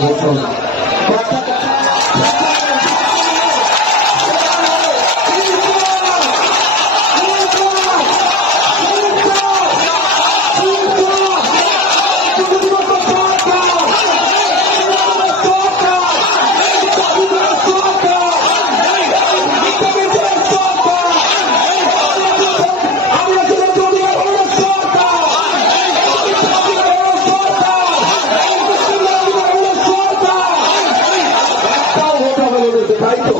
Bolsonaro. একটাও vote হবে না, তাই তো